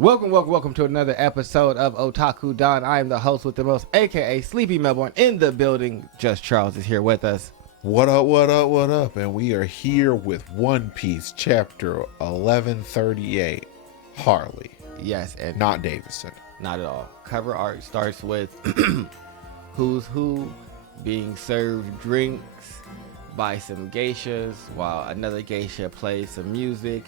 Welcome to another episode of Otaku Don. I am the host with the most, aka Sleepy Melbourne, in the building. Just Charles is here with us. What up? And we are here with One Piece chapter 1138, Harley. Yes, and not Davison. Not at all. Cover art starts with Who's Who being served drinks by some geishas while another geisha plays some music.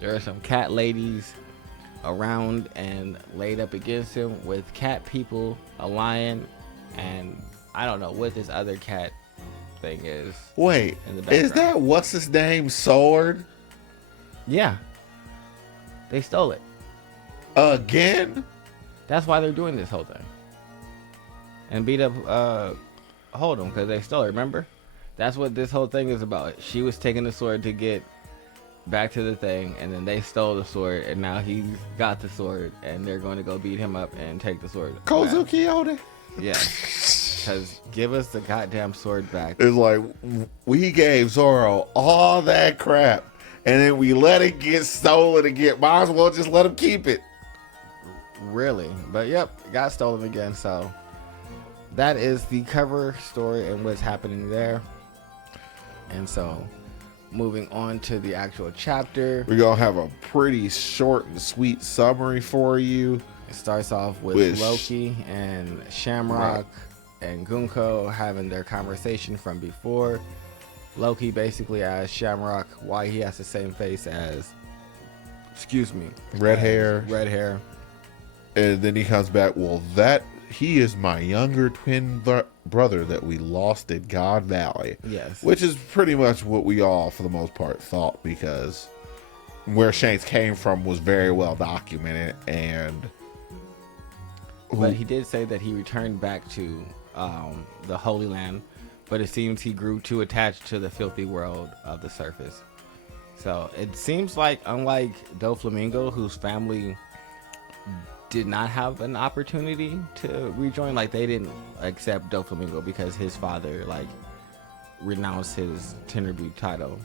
There are some cat ladies around and laid up against him with cat people, a lion, and I don't know what this other cat thing is. Wait, in the background. Is that what's his name sword? Yeah, they stole it again. That's why they're doing this whole thing and beat up Hold'em because they stole it. Remember, that's what this whole thing is about. She was taking the sword to get back to the thing, and then they stole the sword, and now he's got the sword, and they're going to go beat him up and take the sword. Kozuki Oda. Yeah, because give us the goddamn sword back. It's like we gave Zoro all that crap, and then we let it get stolen again. Might as well just let him keep it. Really? But yep, got stolen again. So that is the cover story and what's happening there. And so moving on to the actual chapter, we're gonna have a pretty short and sweet summary for you. It starts off with Loki and Shamrock and Gunko having their conversation from before. Loki basically asks Shamrock why he has the same face as red hair. And then he comes back, well, he is my younger twin brother that we lost in God Valley. Yes. Which is pretty much what we all, for the most part, thought, because where Shanks came from was very well documented. But he did say that he returned back to the Holy Land, but it seems he grew too attached to the filthy world of the surface. So it seems like, unlike Doflamingo, whose family did not have an opportunity to rejoin, like they didn't accept Doflamingo because his father renounced his Tenryubi title.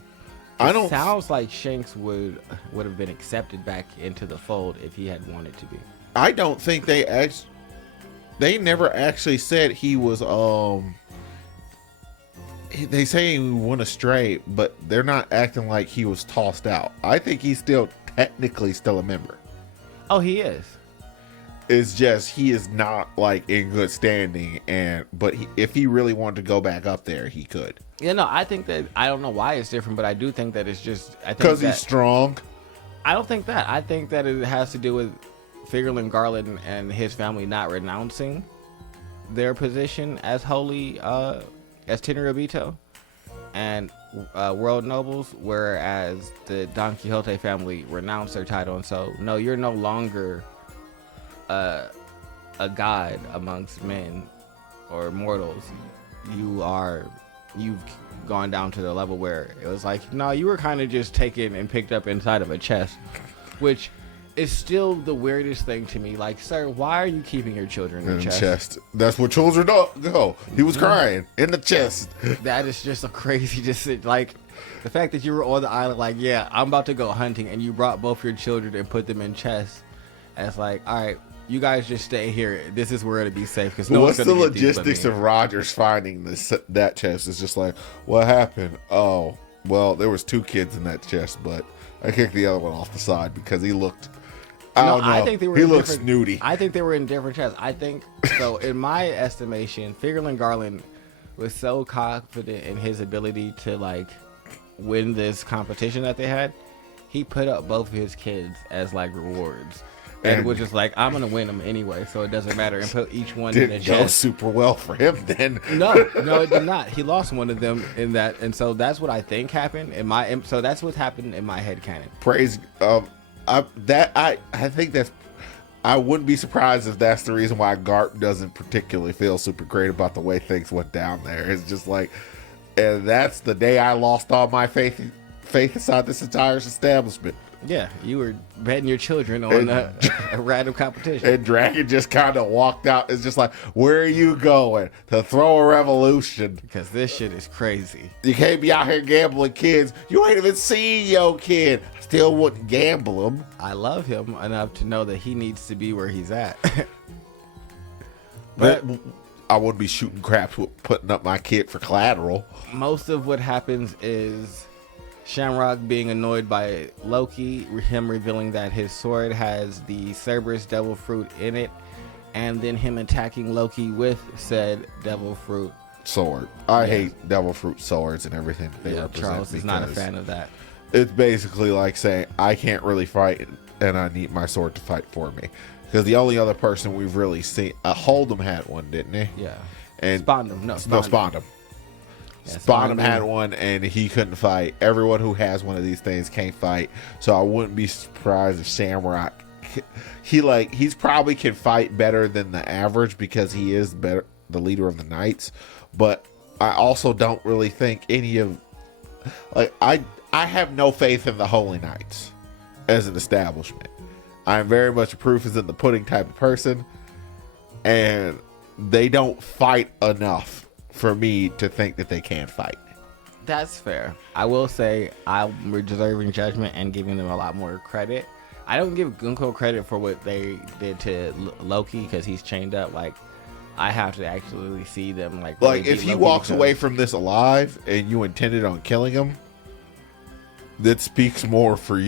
Sounds like Shanks would have been accepted back into the fold if he had wanted to be. I don't think they never actually said he was they say he went astray, but they're not acting like he was tossed out. I think he's technically still a member. Oh, he is. It's just he is not in good standing, but if he really wanted to go back up there, he could. Yeah, no, I think that, I don't know why it's different, but I do think that it's just because he's strong. I don't think that. I think that it has to do with Figureland Garland and his family not renouncing their position as holy, as Tenryubito and world nobles, whereas the Don Quixote family renounced their title, and so no, you're no longer a god amongst men or mortals. You've gone down to the level where it was like, no, you were kind of just taken and picked up inside of a chest, which is still the weirdest thing to me. Like, sir, why are you keeping your children in the chest? That's what children go. He was crying in the chest. That is just a crazy, the fact that you were on the island, yeah, I'm about to go hunting, and you brought both your children and put them in chests. And it's like, all right, you guys just stay here. This is where it'll be safe, because no one's what's gonna the get logistics of Rogers finding that chest? It's just like, what happened? Oh, well, there was 2 kids in that chest, but I kicked the other one off the side because he looked. I think they were. He looked snooty. I think they were in different chests. I think so. In my estimation, Figureland Garland was so confident in his ability to win this competition that they had. He put up both of his kids as rewards. And was just I'm gonna win them anyway, so it doesn't matter. And put each one in a chest. Didn't go super well for him then. No, it did not. He lost one of them in that, and so that's what I think happened so that's what happened in my head canon. I think that's. I wouldn't be surprised if that's the reason why Garp doesn't particularly feel super great about the way things went down there. It's just and that's the day I lost all my faith inside this entire establishment. Yeah, you were betting your children on a random competition. And Dragon just kind of walked out. It's just like, where are you going? To throw a revolution. Because this shit is crazy. You can't be out here gambling kids. You ain't even seen your kid. I still wouldn't gamble him. I love him enough to know that he needs to be where he's at. But I wouldn't be shooting craps with putting up my kid for collateral. Most of what happens is Shamrock being annoyed by Loki, him revealing that his sword has the Cerberus devil fruit in it, and then him attacking Loki with said devil fruit sword. I hate devil fruit swords and everything they represent. Charles is not a fan of that. It's basically like saying, I can't really fight and I need my sword to fight for me. Because the only other person we've really seen, Hold'em had one, didn't he? Yeah. And Spondum. Spondum. Yeah, Spondum had one and he couldn't fight. Everyone who has one of these things can't fight. So I wouldn't be surprised if Shamrock, he's probably can fight better than the average because he is the leader of the Knights. But I also don't really think any of, I have no faith in the Holy Knights as an establishment. I am very much a proof is in the pudding type of person, and they don't fight enough for me to think that they can fight. That's fair. I will say I'm reserving judgment and giving them a lot more credit. I don't give Gunko credit for what they did to Loki because he's chained up. Like, I have to actually see them like if he walks away from this alive and you intended on killing him, that speaks more for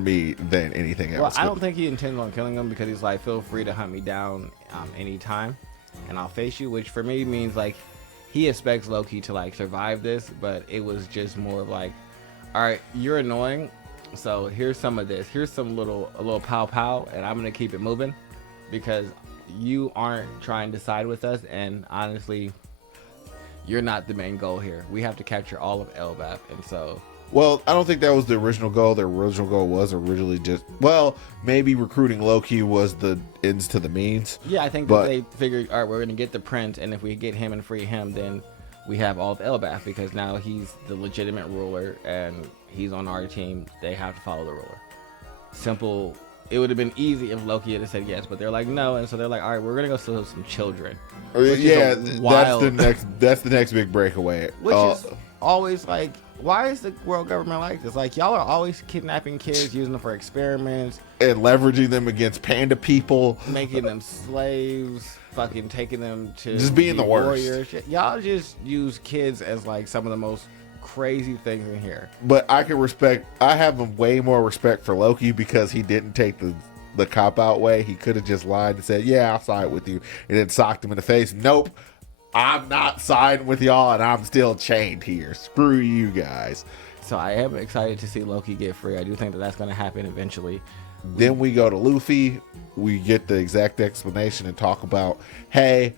me than anything else. Well, I don't think he intended on killing him because he's like, feel free to hunt me down anytime and I'll face you, which for me means like he expects Loki to like survive this, but it was just more of like, all right, you're annoying, so here's some of this, here's a little pow pow, and I'm gonna keep it moving because you aren't trying to side with us, and honestly, you're not the main goal here. We have to capture all of Elbaf, and so. Well, I don't think that was the original goal. The original goal was originally just, maybe recruiting Loki was the ends to the means. Yeah, I think that they figured, all right, we're going to get the prince, and if we get him and free him, then we have all of Elbaf, because now he's the legitimate ruler, and he's on our team. They have to follow the ruler. Simple. It would have been easy if Loki had said yes, but they're like, no, and so they're like, all right, we're going to go steal some children. Yeah, that's the next big breakaway. Which is always like, why is the world government like this? Like, y'all are always kidnapping kids, using them for experiments, and leveraging them against panda people, making them slaves, fucking taking them to just being the worst. Y'all just use kids as like some of the most crazy things in here. But I have way more respect for Loki because he didn't take the cop out way. He could have just lied and said, yeah, I'll side with you, and then socked him in the face. Nope. I'm not siding with y'all, and I'm still chained here. Screw you guys. So I am excited to see Loki get free. I do think that that's going to happen eventually. Then we go to Luffy. We get the exact explanation and talk about, hey,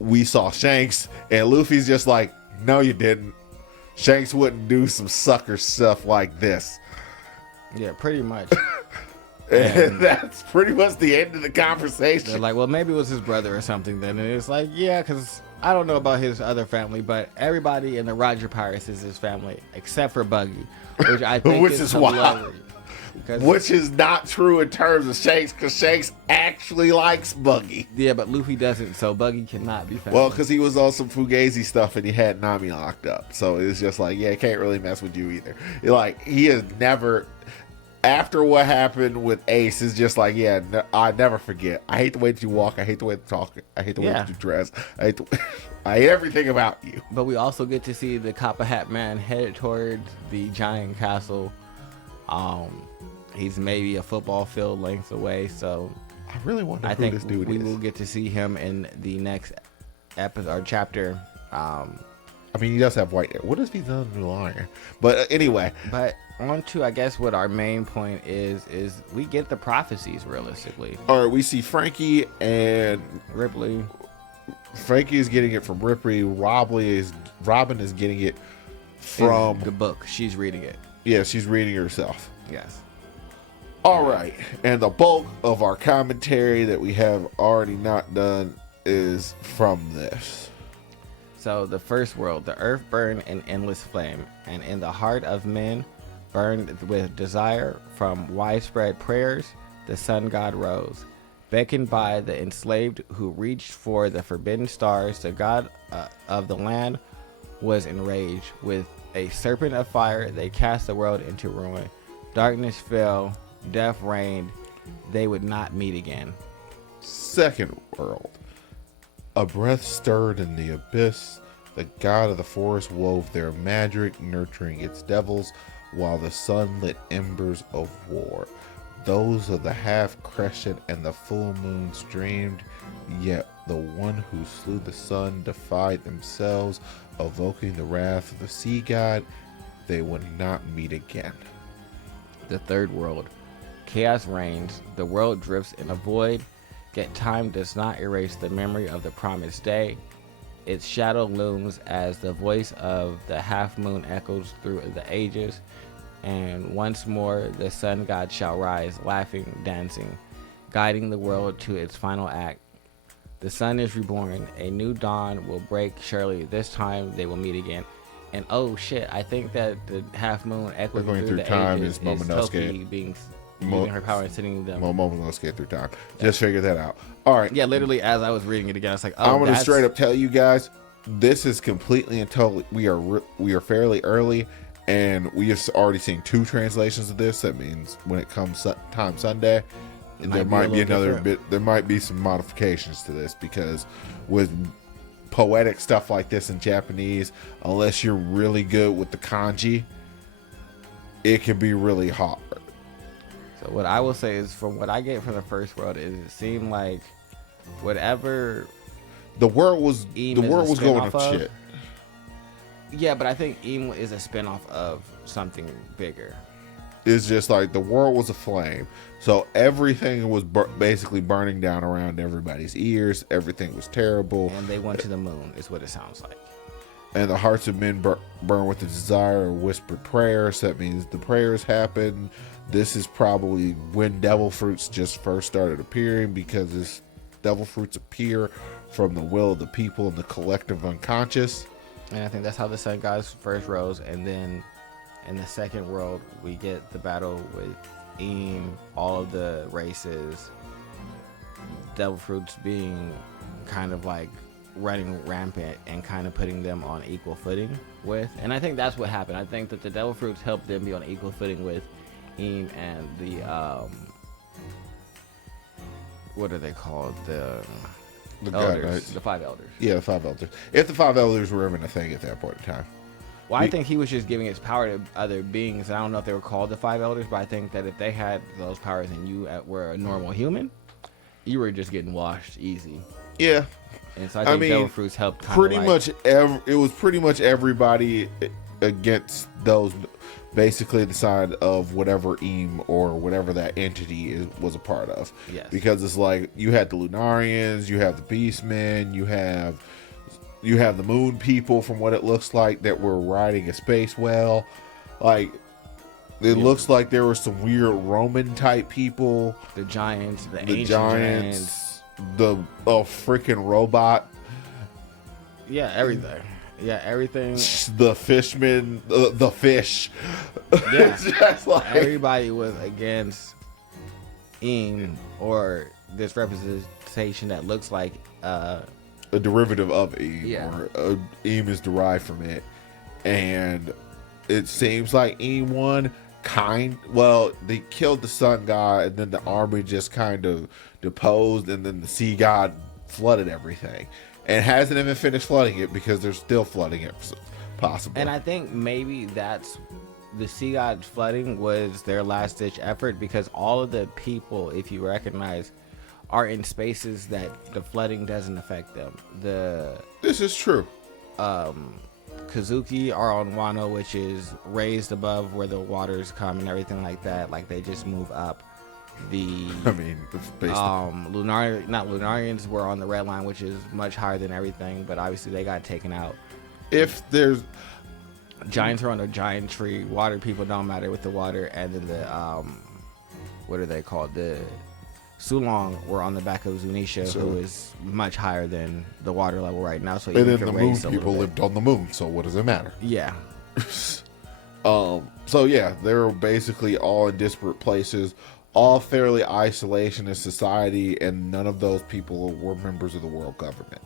we saw Shanks, and Luffy's just like, no, you didn't. Shanks wouldn't do some sucker stuff like this. Yeah, pretty much. And that's pretty much the end of the conversation. They're like, well, maybe it was his brother or something then. And it's like, yeah, because I don't know about his other family, but everybody in the Roger Pirates is his family, except for Buggy, which I think is wild. Which is not true in terms of Shanks, because Shanks actually likes Buggy. Yeah, but Luffy doesn't, so Buggy cannot be family. Well, because he was on some Fugazi stuff and he had Nami locked up. So it's just like, yeah, can't really mess with you either. Like, he has never... After what happened with Ace, is just like, yeah, I never forget. I hate the way that you walk. I hate the way that you talk. I hate the way that you dress. I hate everything about you. But we also get to see the Copper Hat Man headed toward the giant castle. He's maybe a football field length away, so I really wonder who this dude is. We will get to see him in the next episode or chapter. I mean, he does have white hair. What if he's a new liar? But anyway. But on to, I guess, what our main point is we get the prophecies realistically. All right, we see Frankie and Ripley. Frankie is getting it from Ripley. Robin is getting it from the book. She's reading it. Yeah, she's reading it herself. Yes. All right, and the bulk of our commentary that we have already not done is from this. So the first world, the earth burned in endless flame, and in the heart of men burned with desire from widespread prayers, the sun god rose. Beckoned by the enslaved who reached for the forbidden stars, the god of the land was enraged. With a serpent of fire, they cast the world into ruin. Darkness fell, death reigned. They would not meet again. Second world. A breath stirred in the abyss. The god of the forest wove their magic, nurturing its devils, while the sun lit embers of war. Those of the half crescent and the full moon streamed, yet the one who slew the sun defied themselves, evoking the wrath of the sea god. They would not meet again. The third world. Chaos reigns. The world drifts in a void, yet time does not erase the memory of the promised day. Its shadow looms as the voice of the half moon echoes through the ages. And once more the sun god shall rise, laughing, dancing, guiding the world to its final act. The sun is reborn. A new dawn will break. Surely this time they will meet again. And oh shit, I think that the half moon echoing through the time ages is Toki being using her power and sending them. Momonosuke through time. Just figured that out. All right. Yeah, literally as I was reading it again, I was like, oh, I'm gonna straight up tell you guys, this is completely and totally. We are fairly early, and we have already seen 2 translations of this. That means when it comes time Sunday, there might be another bit. There might be some modifications to this, because with poetic stuff like this in Japanese, unless you're really good with the kanji, it can be really hard. So what I will say is, from what I get from the first world, is it seemed like whatever the world was going to shit. Yeah, but I think Emu is a spinoff of something bigger. It's just like the world was aflame, so everything was basically burning down around everybody's ears. Everything was terrible, and they went to the moon, is what it sounds like. And the hearts of men burn with the desire of whispered prayers. That means the prayers happen. This is probably when devil fruits just first started appearing, because this devil fruits appear from the will of the people and the collective unconscious. And I think that's how the sun gods first rose, and then in the second world we get the battle with all of the races, devil fruits being kind of like running rampant and kind of putting them on equal footing with. And I think that's what happened. I think that the devil fruits helped them be on equal footing with and the what are they called, the elders, the 5 elders. Yeah, the 5 elders. If the 5 elders were even a thing at that point in time. Well, I think he was just giving his power to other beings. I don't know if they were called the 5 elders, but I think that if they had those powers and you were a normal human, you were just getting washed easy. Yeah. And so I think devil fruits helped. It was pretty much everybody against those, basically the side of whatever or whatever that entity was a part of. Yes. Because it's like you had the Lunarians, you have the Beastmen, you have the Moon people, from what it looks like, that were riding a space whale. Like, it looks like there were some weird Roman type people. The giants, the ancient giants. The freaking robot. Yeah, everything. Yeah, everything. The fishmen, the fish. Yeah, it's just like everybody was against or this representation that looks like a derivative of Yeah. or is derived from it, and it seems like won. Well, they killed the sun god, and then the army just kind of deposed, and then the sea god flooded everything, and hasn't even finished flooding it, because they're still flooding it, possibly. And I think maybe that's the sea god flooding was their last ditch effort, because all of the people, if you recognize, are in spaces that the flooding doesn't affect them. This is true. Kazuki are on Wano, which is raised above where the waters come and everything like that. Like, they just move up. Lunarians were on the red line, which is much higher than everything, but obviously they got taken out. If there's giants are on a giant tree, water people don't matter with the water, and then the what are they called? The Sulong were on the back of Zunisha, who is much higher than the water level right now. So and then the moon people lived on the moon, so what does it matter? Yeah. So yeah, they were basically all in disparate places, all fairly isolationist society, and none of those people were members of the world government.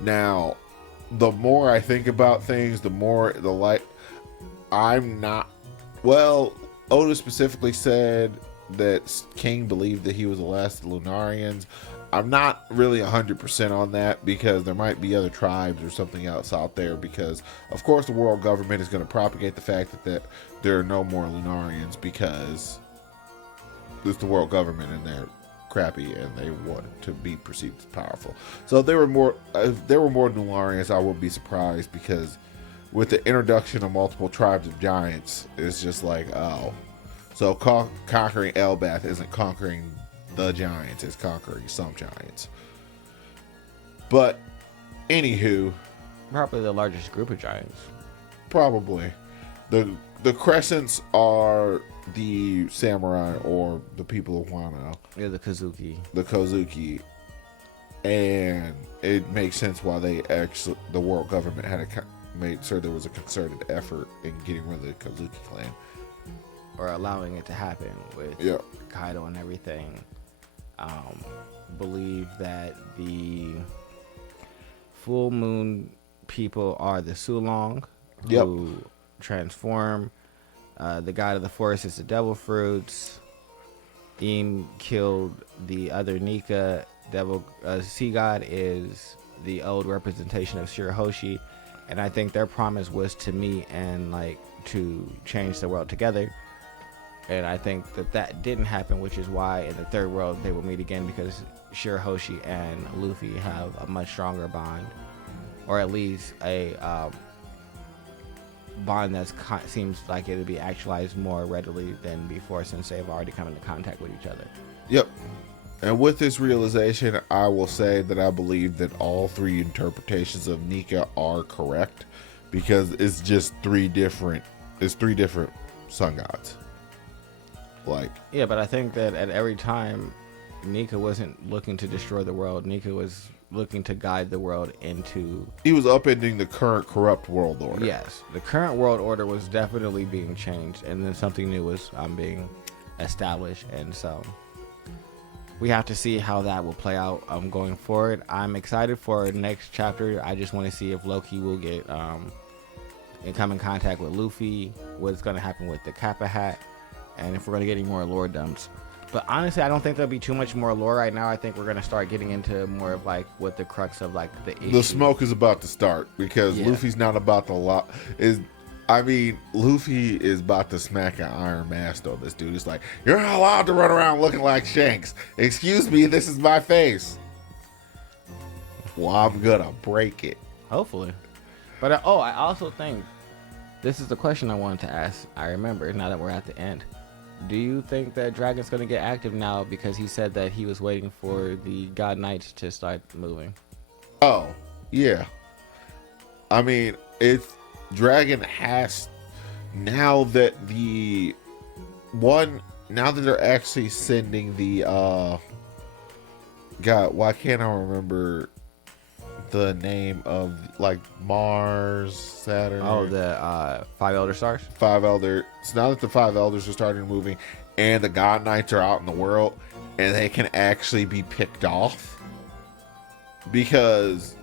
Now, the more I think about things, the more I'm not. Well, Oda specifically said that King believed that he was the last of the Lunarians. I'm not really 100% on that because there might be other tribes or something else out there because, of course, the world government is going to propagate the fact that there are no more Lunarians because it's the world government and they're crappy and they want to be perceived as powerful. So if there were more Lunarians, I wouldn't be surprised because with the introduction of multiple tribes of giants, it's just like, oh. So conquering Elbath isn't conquering the giants, it's conquering some giants. But, anywho. Probably the largest group of giants. Probably. The Crescents are the samurai or the people of Wano. Yeah, the Kozuki. The Kozuki. And it makes sense why the world government made sure there was a concerted effort in getting rid of the Kozuki clan. Or allowing it to happen with Kaido and everything. Believe that the full moon people are the Sulong who transform. The god of the forest is the devil fruits. Im killed the other Nika. Devil sea god is the old representation of Shirahoshi, and I think their promise was to meet and to change the world together. And I think that didn't happen, which is why in the third world they will meet again because Shirahoshi and Luffy have a much stronger bond, or at least a bond that seems like it would be actualized more readily than before since they've already come into contact with each other. Yep. And with this realization, I will say that I believe that all three interpretations of Nika are correct because it's just three different sun gods. Yeah, but I think that at every time Nika wasn't looking to destroy the world. Nika was looking to guide the world into... He was upending the current corrupt world order. Yes, the current world order was definitely being changed, and then something new was being established, and so we have to see how that will play out going forward. I'm excited for the next chapter. I just want to see if Loki will get come in contact with Luffy, what's going to happen with the Kappa hat, and if we're going to get any more lore dumps. But honestly, I don't think there'll be too much more lore right now. I think we're going to start getting into more of what the crux of the issue. The smoke is about to start because Luffy's not about to Luffy is about to smack an iron mask on this dude. He's like, you're not allowed to run around looking like Shanks. Excuse me, this is my face. Well, I'm going to break it. Hopefully. But I also think this is the question I wanted to ask. I remember now that we're at the end. Do you think that Dragon's going to get active now because he said that he was waiting for the God Knights to start moving? Oh, yeah. I mean, Dragon has, now that they're actually sending the, God, why can't I remember the name of Mars, Saturn? Oh, the 5 Elder Stars? 5 Elder. So now that the 5 Elders are starting moving and the God Knights are out in the world and they can actually be picked off. Because,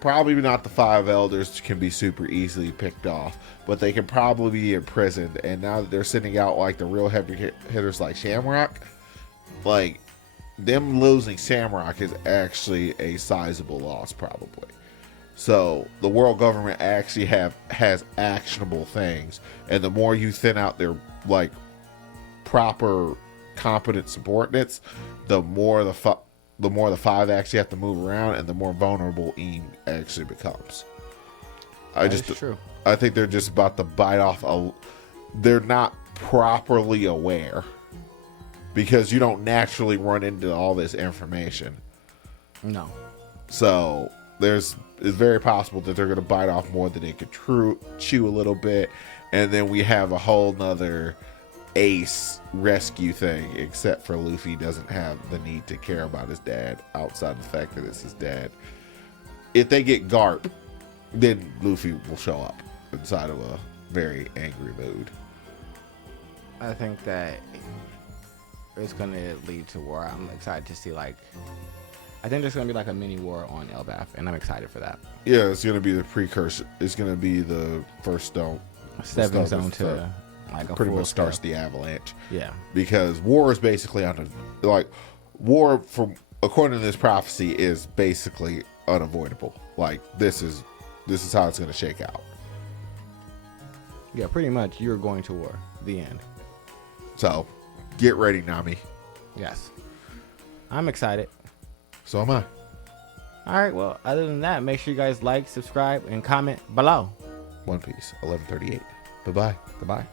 probably not the 5 Elders can be super easily picked off, but they can probably be imprisoned. And now that they're sending out the real heavy hitters like Shamrock, them losing Shamrock is actually a sizable loss, probably. So the world government actually has actionable things, and the more you thin out their proper competent subordinates, the more the 5 actually have to move around, and the more vulnerable Eam actually becomes. That's true. I think they're just about to bite off they're not properly aware. Because you don't naturally run into all this information. No. So it's very possible that they're going to bite off more than they could chew a little bit. And then we have a whole nother Ace rescue thing. Except for Luffy doesn't have the need to care about his dad outside the fact that it's his dad. If they get Garp, then Luffy will show up inside of very angry mood. I think that it's going to lead to war. I'm excited to see, like, I think there's going to be like a mini war on Elbaf, and I'm excited for that. Yeah, it's going to be the precursor. It's going to be the first stepping zone to like a pretty full much starts scale. the avalanche. Yeah. Because war is basically war from according to this prophecy is basically unavoidable. Like this is how it's going to shake out. Yeah, pretty much you're going to war. The end. So, get ready, Nami. Yes. I'm excited. So am I. All right, well, other than that, make sure you guys like, subscribe, and comment below. One Piece, 1138. Bye-bye. Goodbye.